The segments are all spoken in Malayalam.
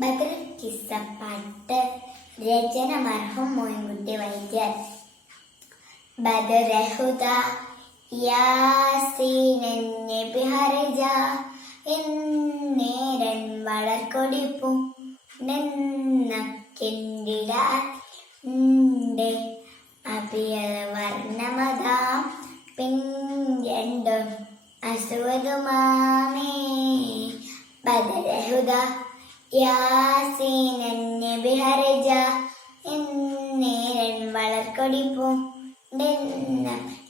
ബദർ കിസ്സപ്പാട്ട്. രചന മർഹൂം മോയിൻകുട്ടി വൈദ്യർ. ബദറഹുദ യാസീനൻ നബി ഹർജ എന്നേരൻ വളർക്കൊടിപ്പൂ നെന്നക്കിണ്ടിട അപിയൽ വർണ്ണമതാം പിഞ്ചണ്ടും അസുവതുമാമേ. ബദറഹുദ യാസീനൻ നബി ഹർജ എന്നേരൻ വളർക്കൊടിപ്പൂ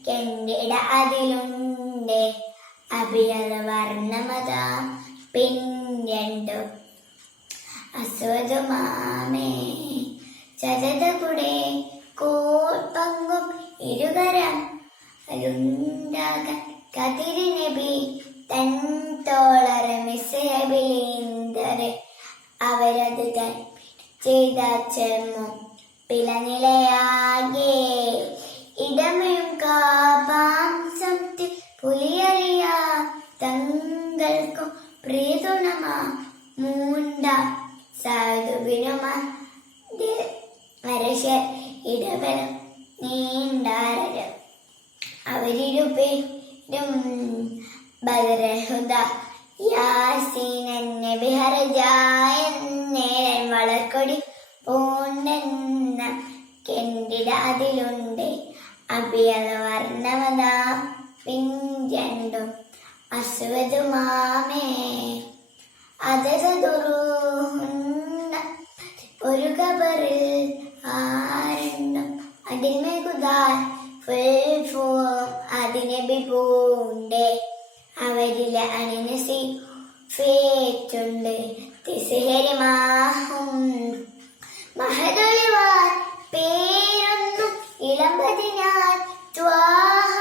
കെണ്ടിട അതിലുണ്ട് അഭിയൽ വർണ്ണമതാം പിഞ്ചണ്ടു അസ്വതുമാമേ. ചതതകുടെ കോൾപങ്കും ഇരുകരം അലുണ്ടാകാൻ കതിരി നബി തൻ തോളറ മിസ്ഹബിലേന്തരെ അവരത് തൻ ചെയ്ത ചെമ്മു പിളനിലയാകെ ഇടമയും കാപാംസം പുലിയറിയ തങ്ങൾക്കും പ്രീതുണമാ മൂണ്ട സാധുവിനുമ മരശർ ഇടവരം നീണ്ടാരം അവരിരുപേരും. ബദറഹുദ യാസീനൻ നബി ഹർജ എന്നേരൻ വളർക്കൊടി പൂണ്ടെന്ന കെണ്ടിട അതിലുണ്ട് അഭിയൽ വർണ്ണമതാം പിഞ്ചണ്ടും അസ്വതുമാമേ. അതതുറുന്ന ഒരു കബറിൽ ആരെണ്ണം അടിമകുതാൻ അതിനബി പൂണ്ടേ അവരിലെ അണിനസി ഫേറ്റുണ്ട് തിസഹരിമാഹും മഹദൊളിവാൻ പേരൊന്നും ഇളമ്പതിനാൽ ത്വാഹ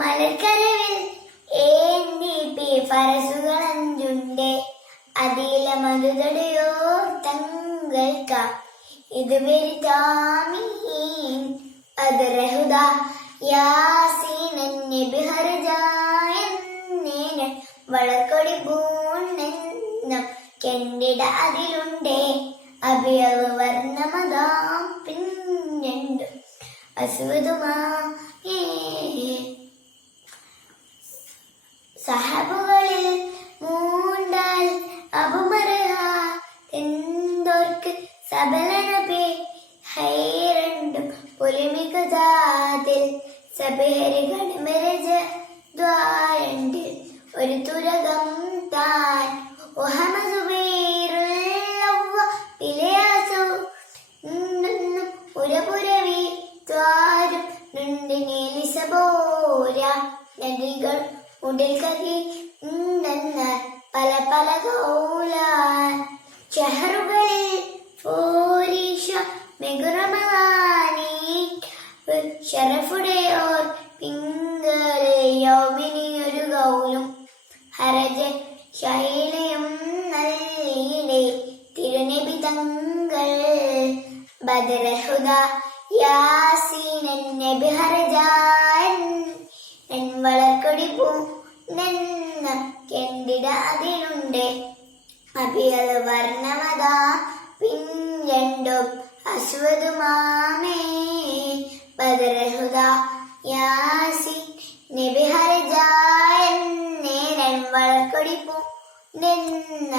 മലർക്കരവിൽ ഏന്തി ഫറസുകളഞ്ചുണ്ട് അതില മധുതടയോർ തങ്ങൾക്ക ഇത് വരുതാമീൻ. ബദറഹുദ യാസീനൻ നബി ഹർജ എന്നേരൻ വളർക്കൊടി പൂണ്ടെന്ന കെണ്ടിട അതിലുണ്ട് അഭിയൽ വർണ്ണമതാം പിഞ്ചണ്ടു അസ്വതുമാമേ. സഹബുകളിൽ മൂണ്ടാൽ അബുമർഹ എന്തോർക്ക് സബലനബി ഹൈരണ്ടും പൊലിമികതാതിൽ സബഹരികളിമരജ ദ്വാരണ്ടിൽ ഒരു തുരകം താൻ ഒഹമസുബൈറുള്ളവ പിലയാസു ഉരപുരവി ദ്വാരം നുണ്ടിനേലിസബോര നദികൾ ഉടൽ കതി പല പല കൗലാൻ ഷഹറുകളിൽ ഫോരീഷ മെഗുറമാനി ഷറഫുടയോർ പിങ്കളെ യൗമിനിയൊരു കൗലും ഹരജ ശൈലയും നല്ലിയിലെ തിരുനബി തങ്ങൾ. ബദറഹുദ യാസീനൻ നബി ഹർജ എൻ വളർക്കൊടി പൂണ്ടെന്ന കെണ്ടിട അതിലുണ്ട് അഭിയൽ വർണ്ണമതാ പിഞ്ചണ്ടും അസ്വതുമാമേ. ബദറഹുദ യാസീൻ നബി ഹർജ എന്നേരൻ വളർക്കൊടി പൂണ്ടെന്ന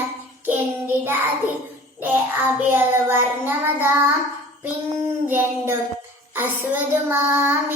കെണ്ടിട അതിലുണ്ട് അഭിയൽ വർണ്ണമതാ പിഞ്ചണ്ടും അസ്വതുമാമേ.